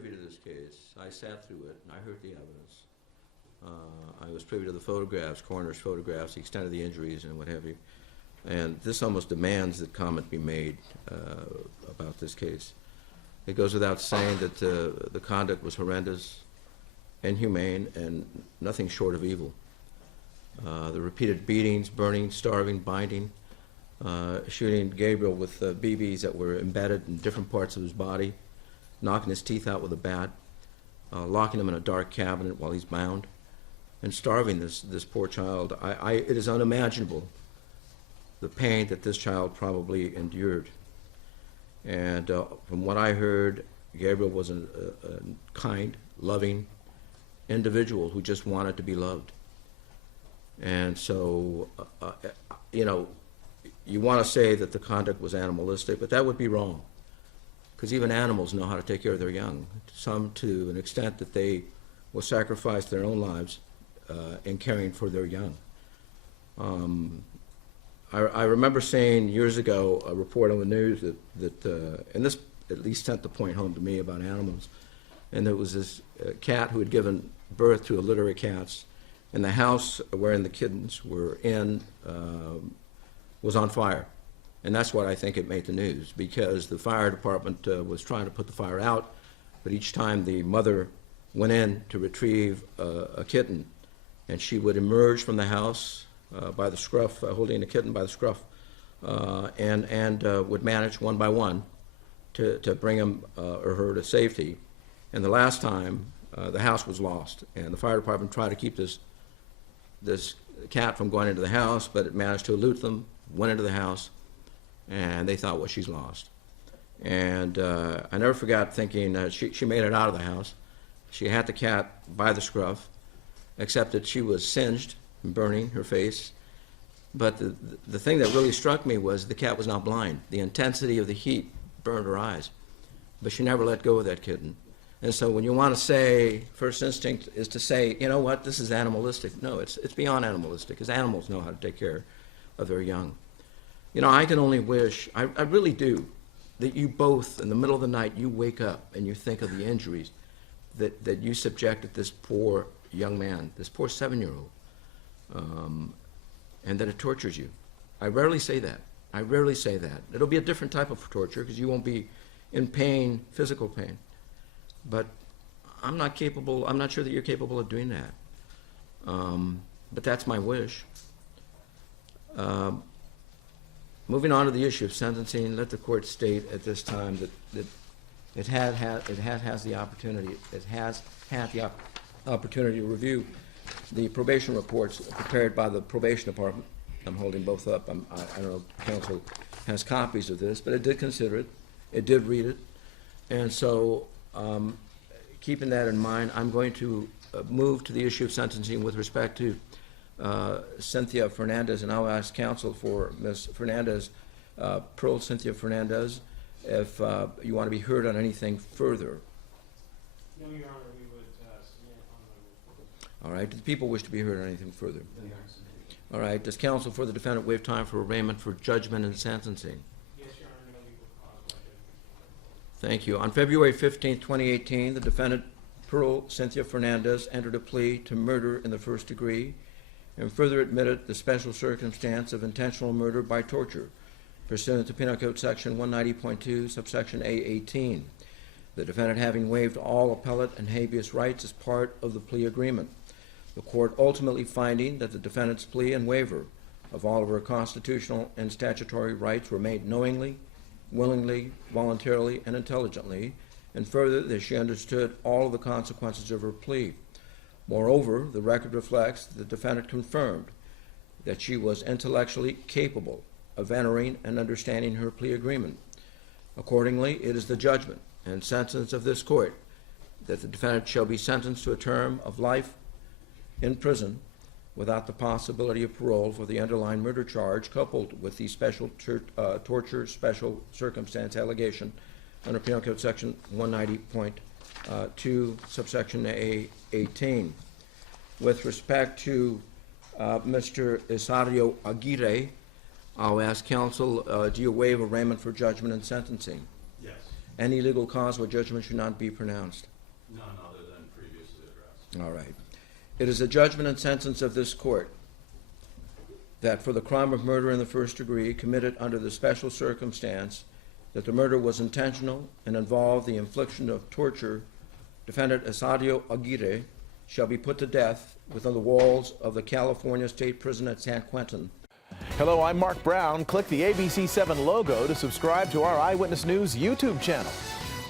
privy to this case. I sat through it, and I heard the evidence. I was privy to the photographs, coroner's photographs, the extent of the injuries, and what have you. And this almost demands that comment be made about this case. It goes without saying that the conduct was horrendous, inhumane, and nothing short of evil. The repeated beatings, burning, starving, binding, shooting Gabriel with BBs that were embedded in different parts of his body, knocking his teeth out with a bat, locking him in a dark cabinet while he's bound, and starving this poor child. It is unimaginable the pain that this child probably endured. And from what I heard, Gabriel was a kind, loving individual who just wanted to be loved. And so, you want to say that the conduct was animalistic, but that would be wrong, because even animals know how to take care of their young, some to an extent that they will sacrifice their own lives in caring for their young. I remember seeing years ago a report on the news that and this at least sent the point home to me about animals, and there was this cat who had given birth to a litter of cats, and the house wherein the kittens were in was on fire. And that's what I think it made the news, because the fire department was trying to put the fire out, but each time the mother went in to retrieve a kitten, and she would emerge from the house by the scruff, holding the kitten by the scruff, and would manage one by one to bring him or her to safety. And the last time, the house was lost, and the fire department tried to keep this cat from going into the house, but it managed to elude them, went into the house, and they thought, well, she's lost. And I never forgot thinking she made it out of the house. She had the cat by the scruff, except that she was singed and burning her face. But the thing that really struck me was the cat was not blind. The intensity of the heat burned her eyes, but she never let go of that kitten. And so when you want to say, first instinct is to say, you know what, this is animalistic. No, it's beyond animalistic, because animals know how to take care of their young. I can only wish, I really do, that you both, in the middle of the night, you wake up and you think of the injuries that you subjected this poor young man, this poor 7-year-old, and that it tortures you. I rarely say that. I rarely say that. It'll be a different type of torture, because you won't be in pain, physical pain. But I'm not sure that you're capable of doing that. But that's my wish. Moving on to the issue of sentencing, let the court state at this time that it has had the opportunity to review the probation reports prepared by the probation department. I'm holding both up. I don't know if counsel has copies of this, but it did consider it. It did read it. And so, keeping that in mind, I'm going to move to the issue of sentencing with respect to Cynthia Fernandez, and I'll ask counsel for Ms. Fernandez, Pearl Cynthia Fernandez, if you want to be heard on anything further. No, Your Honor, we would submit on the report. All right. Do the people wish to be heard on anything further? All right. Does counsel for the defendant waive time for arraignment for judgment and sentencing? Yes, Your Honor, no legal cause by judgment. Thank you. On February 15, 2018, the defendant, Pearl Cynthia Fernandez, entered a plea to murder in the first degree and further admitted the special circumstance of intentional murder by torture, pursuant to Penal Code Section 190.2, subsection A18. The defendant having waived all appellate and habeas rights as part of the plea agreement. The court ultimately finding that the defendant's plea and waiver of all of her constitutional and statutory rights were made knowingly, willingly, voluntarily, and intelligently, and further that she understood all of the consequences of her plea. Moreover, the record reflects that the defendant confirmed that she was intellectually capable of entering and understanding her plea agreement. Accordingly, it is the judgment and sentence of this court that the defendant shall be sentenced to a term of life in prison without the possibility of parole for the underlying murder charge, coupled with the special torture special circumstance allegation under Penal Code Section 190.2, subsection A18. With respect to Mr. Isario Aguirre, I'll ask counsel, do you waive arraignment for judgment and sentencing? Yes. Any legal cause where judgment should not be pronounced? None other than previously addressed. All right. It is a judgment and sentence of this court that for the crime of murder in the first degree committed under the special circumstance that the murder was intentional and involved the infliction of torture, defendant Esadio Aguirre shall be put to death within the walls of the California State Prison at San Quentin. Hello, I'm Mark Brown. Click the ABC7 logo to subscribe to our Eyewitness News YouTube channel.